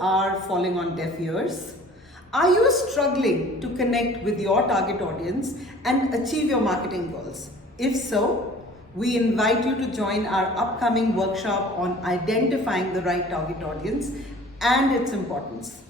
are falling on deaf ears? Are you struggling to connect with your target audience and achieve your marketing goals? If so, we invite you to join our upcoming workshop on identifying the right target audience and its importance.